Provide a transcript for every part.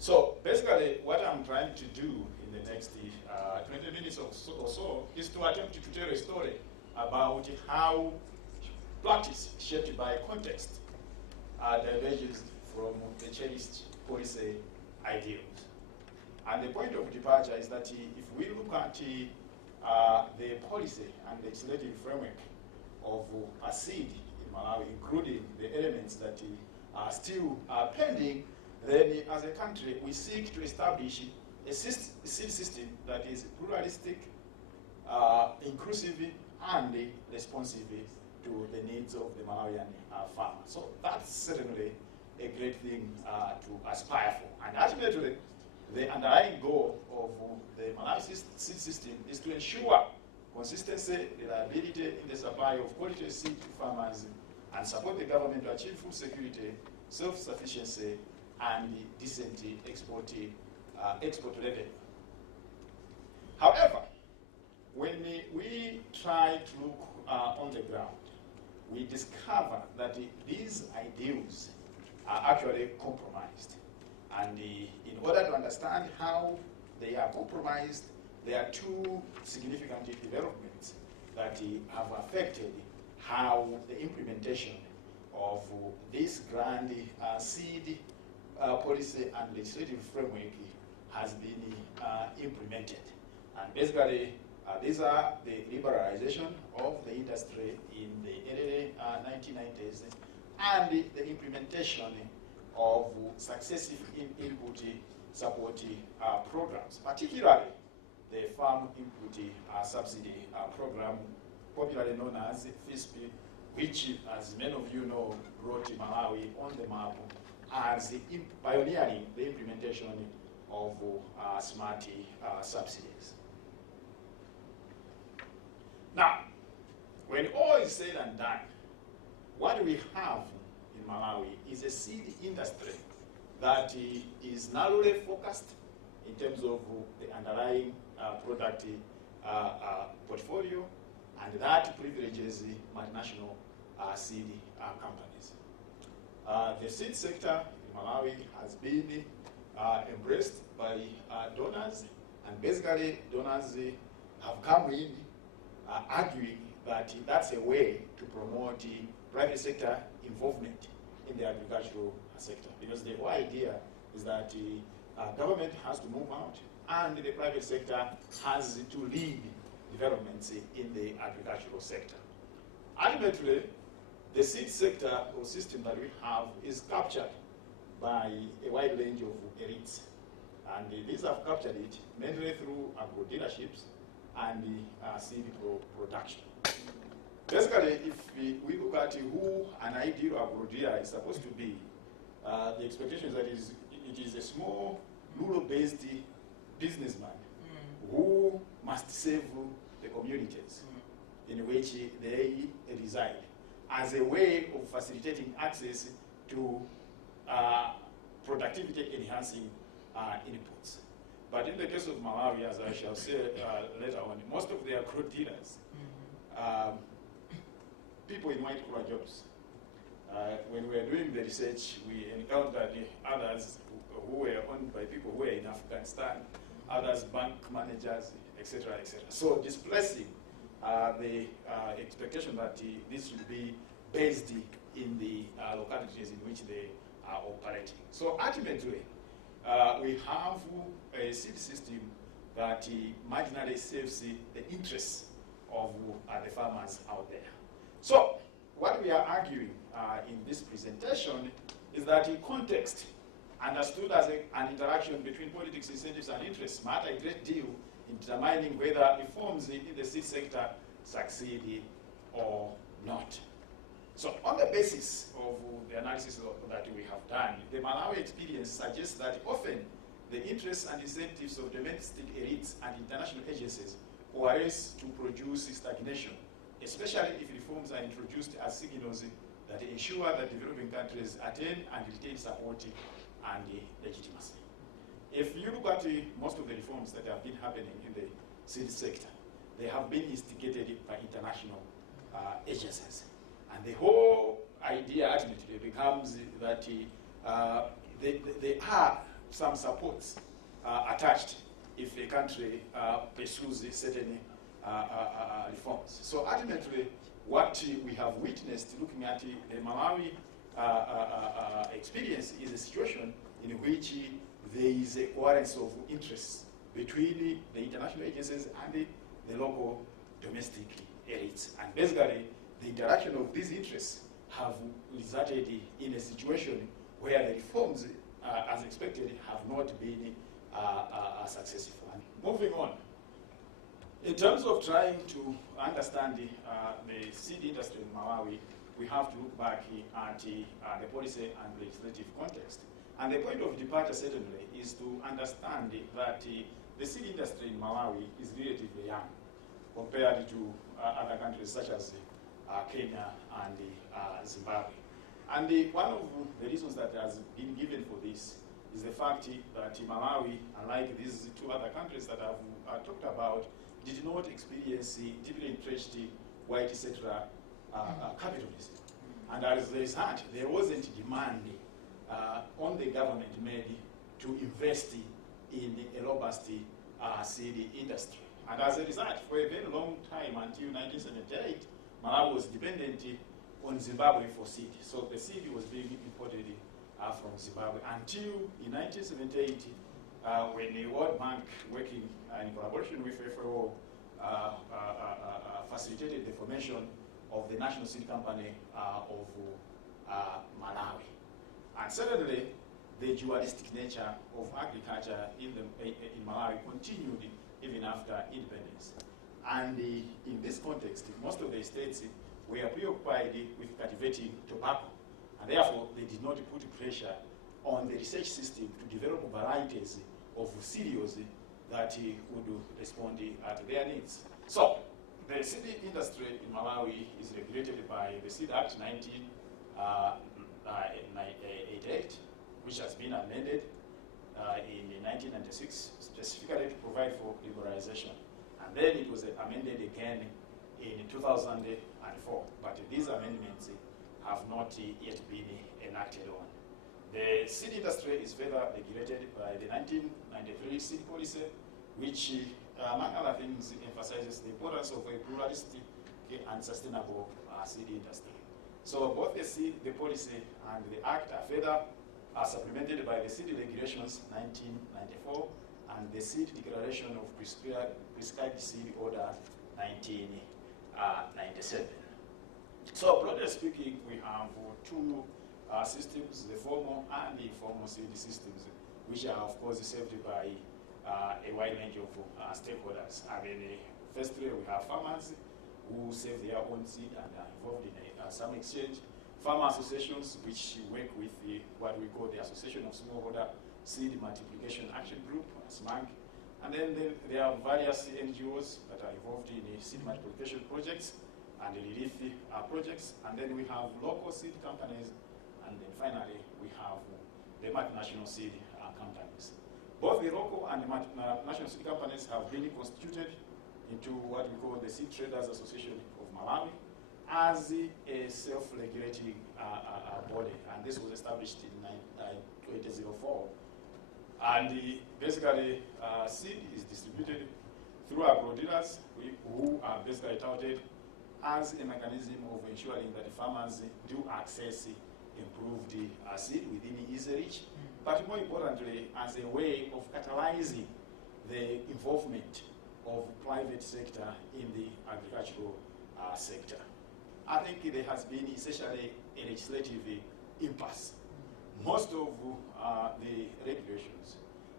So basically, what I'm trying to do in the next 20 minutes or so is to attempt to tell a story about how practice shaped by context diverges from the cherished policy ideals. And the point of departure is that if we look at the policy and legislative framework of SEED in Malawi, including the elements that are still pending, then as a country we seek to establish a SEED system that is pluralistic, inclusive, and responsive to the needs of the Malawian farmer. So that's certainly a great thing to aspire for. And ultimately, the underlying goal of the Malawi seed system is to ensure consistency, reliability in the supply of quality seed to farmers and support the government to achieve food security, self-sufficiency, and decent export revenue. However, when we try to look on the ground, we discover that these ideals are actually compromised. And in order to understand how they are compromised, there are two significant developments that have affected how the implementation of this grand seed policy and legislative framework has been implemented. And basically, these are the liberalization of the industry in the early 1990s and the implementation of successive input support programs, particularly the Farm Input Subsidy Program, popularly known as FISP, which, as many of you know, brought Malawi on the map as pioneering the implementation of smart subsidies. Now, when all is said and done, what we have in Malawi is a seed industry that is narrowly focused in terms of the underlying product portfolio, and that privileges multinational seed companies. The seed sector in Malawi has been embraced by donors, and basically donors have come in arguing that that's a way to promote private sector involvement in the agricultural sector, because the whole idea is that government has to move out and the private sector has to lead developments in the agricultural sector. Ultimately, the seed sector or system that we have is captured by a wide range of elites, and these have captured it mainly through agro dealerships and seed production. Basically, if we look at who an ideal agro dealer is supposed to be, the expectation is that it is a small, rural-based businessman who must serve the communities in which they reside as a way of facilitating access to productivity-enhancing inputs. But in the case of Malawi, as I shall say later on, most of the agro dealers, people in white-collar jobs. When we were doing the research, we encountered others who were owned by people who were in Afghanistan, others bank managers, etc., etc. So displacing the expectation that this should be based in the localities in which they are operating. So ultimately, we have a seed system that marginally serves the interests of the farmers out there. So what we are arguing in this presentation is that in context, understood as an interaction between politics, incentives, and interests, matter a great deal in determining whether reforms in the seed sector succeed or not. So on the basis of the analysis that we have done, the Malawi experience suggests that often the interests and incentives of domestic elites and international agencies coalesce to produce stagnation, especially if reforms are introduced as signals that ensure that developing countries attain and retain support and legitimacy. If you look at most of the reforms that have been happening in the seed sector, they have been instigated by international agencies. And the whole idea ultimately becomes that they are some supports attached if a country pursues certain reforms. So ultimately, what we have witnessed looking at the Malawi experience is a situation in which there is a coherence of interests between the international agencies and the local domestic elites. And basically, the interaction of these interests have resulted in a situation where the reforms, as expected, have not been successful. Moving on, in terms of trying to understand the seed industry in Malawi, we have to look back at the policy and legislative context. And the point of departure, certainly, is to understand that the seed industry in Malawi is relatively young compared to other countries such as Kenya and Zimbabwe. And one of the reasons that has been given for this is the fact that Malawi, unlike these two other countries that I've talked about, did not experience deeply entrenched white sector capitalism. And as a result, there wasn't demand on the government made to invest in a robust seed industry. And as a result, for a very long time, until 1978, Malawi was dependent on Zimbabwe for seed. So the seed was being imported from Zimbabwe until in 1978, when the World Bank, working in collaboration with FAO, facilitated the formation of the National Seed Company of Malawi. And certainly, the dualistic nature of agriculture in Malawi continued even after independence. And in this context, most of the states were preoccupied with cultivating tobacco, and therefore they did not put pressure on the research system to develop varieties of cereals that would respond to their needs. So, the seed industry in Malawi is regulated by the Seed Act 1988, which has been amended in 1996, specifically to provide for liberalization. And then it was amended again in 2004, but these amendments have not yet been enacted on. The seed industry is further regulated by the 1993 seed policy, which, among other things, emphasizes the importance of a pluralistic and sustainable seed industry. So both the policy and the act are further supplemented by the seed regulations 1994 and the seed declaration of prescribed seed order 1997. So broadly speaking, we have two systems, the formal and the informal seed systems, which are of course served by a wide range of stakeholders. I mean, firstly, we have farmers who save their own seed and are involved in some exchange. Farmer associations, which work with what we call the Association of Smallholder Seed Multiplication Action Group, SMAG. And then there are various NGOs that are involved in seed multiplication projects and relief projects. And then we have local seed companies. And then finally, we have the multinational seed companies. Both the local and the national seed companies have been constituted into what we call the Seed Traders Association of Malawi as a self-regulating body, and this was established in 2004. And basically, seed is distributed through agro-dealers who are basically touted as a mechanism of ensuring that the farmers do access improved seed within easy reach, but more importantly, as a way of catalyzing the involvement of private sector in the agricultural sector. I think there has been essentially a legislative impasse. Most of the regulations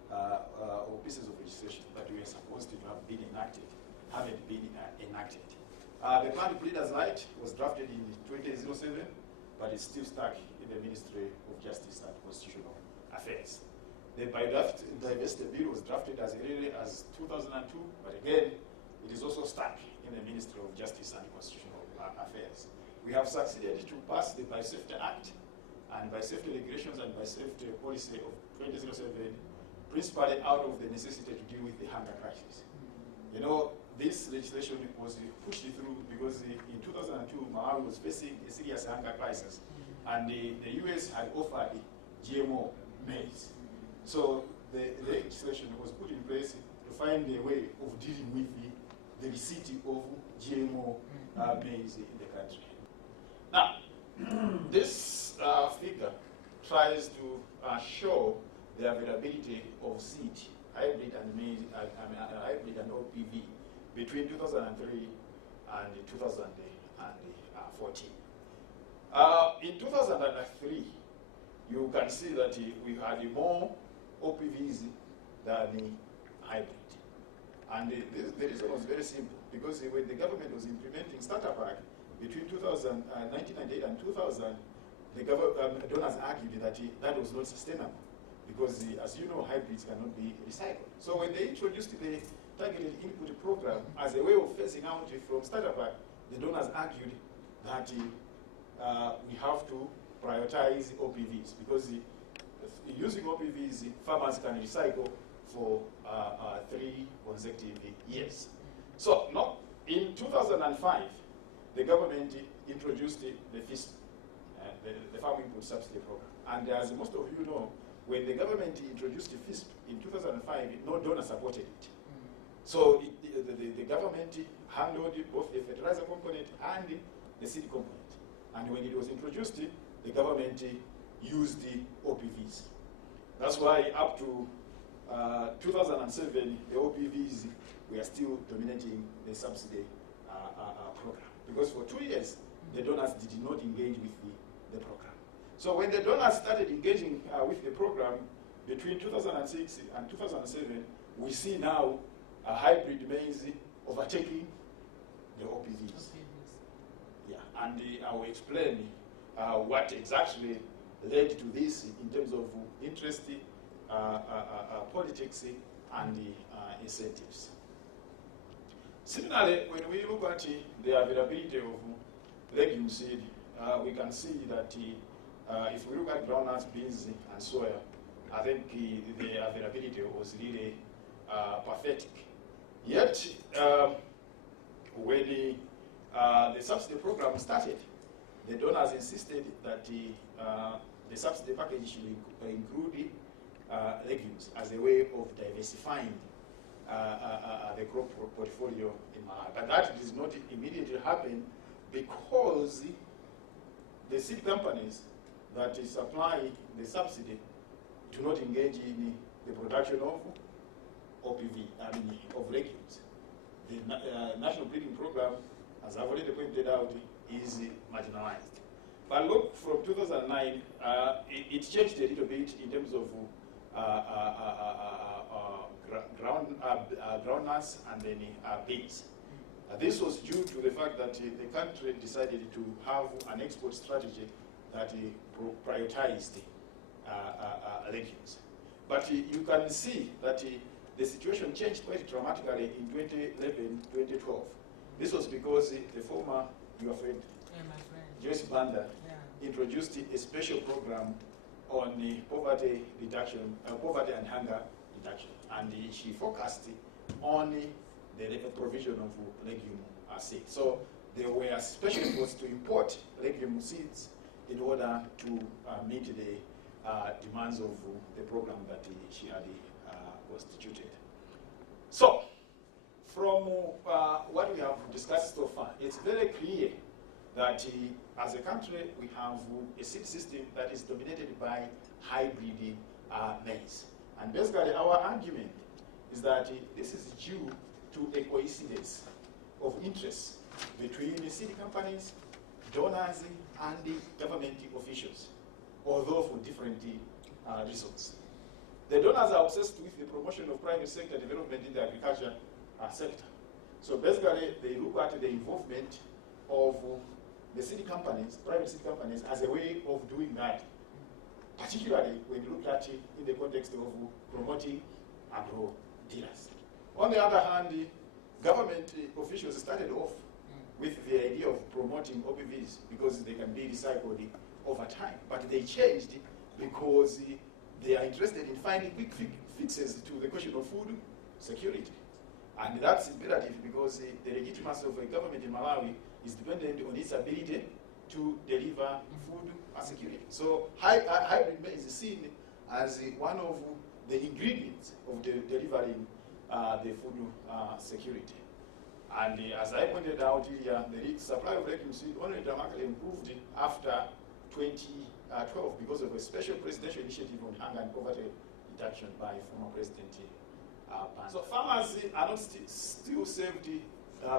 or pieces of legislation that were supposed to have been enacted haven't been enacted. The Planned Breeders' Right was drafted in 2007, but it's still stuck in the Ministry of Justice and Constitutional Affairs. The Biodiversity Bill was drafted as early as 2002, but again, it is also stuck in the Ministry of Justice and Constitutional Affairs. We have succeeded to pass the Biosafety Act and Biosafety Regulations and Biosafety Policy of 2007, principally out of the necessity to deal with the hunger crisis. You know, this legislation was pushed through because in 2002, Malawi was facing a serious hunger crisis, and the US had offered GMO maize. So the legislation was put in place to find a way of dealing with the receipt of GMO maize in the country. Now, this figure tries to show the availability of seed, hybrid and maize, hybrid and OPV between 2003 and 2014. In 2003, you can see that we had more OPVs than hybrid. And the reason was very simple, because when the government was implementing Startup Act between 1998 and 2000, the donors argued that that was not sustainable, because as you know, hybrids cannot be recycled. So when they introduced the targeted input program as a way of phasing out from Startup Act, the donors argued that we have to prioritize OPVs, because using OPVs, farmers can recycle for 3 consecutive years. So now, in 2005, the government introduced the FISP, the Farm Input Subsidy Program. And as most of you know, when the government introduced the FISP in 2005, no donor supported it. So the government handled both the fertilizer component and the seed component. And when it was introduced, the government used the OPVs. That's why up to 2007, the OPVs were still dominating the subsidy program. Because for 2 years, the donors did not engage with the program. So when the donors started engaging with the program between 2006 and 2007, we see now a hybrid maize overtaking the OPVs. Yeah, and I will explain what exactly led to this in terms of interest, politics, and incentives. Similarly, when we look at the availability of legume seed, we can see that if we look at groundnuts, beans, and soya, I think the availability was really pathetic. Yet, when the subsidy program started, the donors insisted that the subsidy package should include legumes as a way of diversifying the crop portfolio in Malawi. But that does not immediately happen because the seed companies that supply the subsidy do not engage in the production of OPV, of legumes. The National Breeding Program, as I've already pointed out, is marginalized. But look, from 2009, it changed a little bit in terms of groundnuts and then beans. This was due to the fact that the country decided to have an export strategy that prioritized legumes. But you can see that the situation changed quite dramatically in 2011-2012. This was because the former, your friend, Joyce Banda, introduced a special program on poverty reduction, poverty and hunger reduction. And she focused on the provision of legume seeds. So there were special efforts to import legume seeds in order to meet the demands of the program that she had constituted. So, from what we have discussed so far, it's very clear that as a country we have a seed system that is dominated by hybrid maize. And basically our argument is that this is due to a coincidence of interests between the seed companies, donors, and the government officials, although for different reasons. The donors are obsessed with the promotion of private sector development in the agriculture sector. So basically, they look at the involvement of the seed companies, private seed companies, as a way of doing that, particularly when you look at it in the context of promoting agro dealers. On the other hand, government officials started off with the idea of promoting OPVs because they can be recycled over time. But they changed because they are interested in finding quick fixes to the question of food security. And that's imperative because the legitimacy of a government in Malawi is dependent on its ability to deliver food security. So hybrid maize is seen as one of the ingredients of delivering the food security. And as I pointed out here, the supply of legume seed only dramatically improved after 2012 because of a special presidential initiative on hunger and poverty reduction by former President Pan. So farmers are not still saved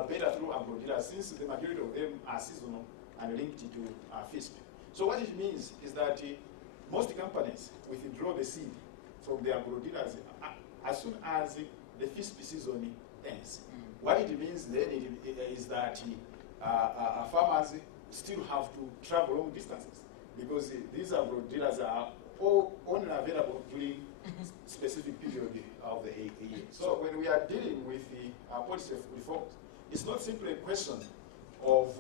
better through agro-dealers, since the majority of them are seasonal and linked to FISP. So what it means is that most companies withdraw the seed from the agro-dealers as soon as the FISP season ends. What it means then is that farmers still have to travel long distances, because these agro-dealers are all only available during specific period of the year. So when we are dealing with the policy reforms, it's not simply a question of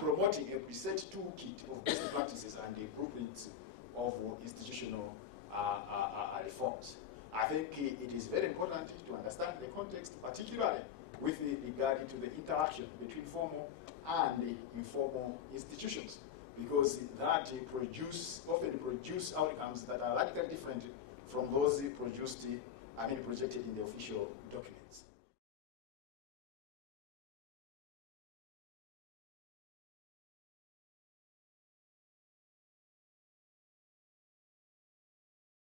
promoting a preset toolkit of best practices and the blueprints of institutional reforms. I think it is very important to understand the context, particularly with regard to the interaction between formal and informal institutions, because that often produce outcomes that are radically different from those projected in the official documents.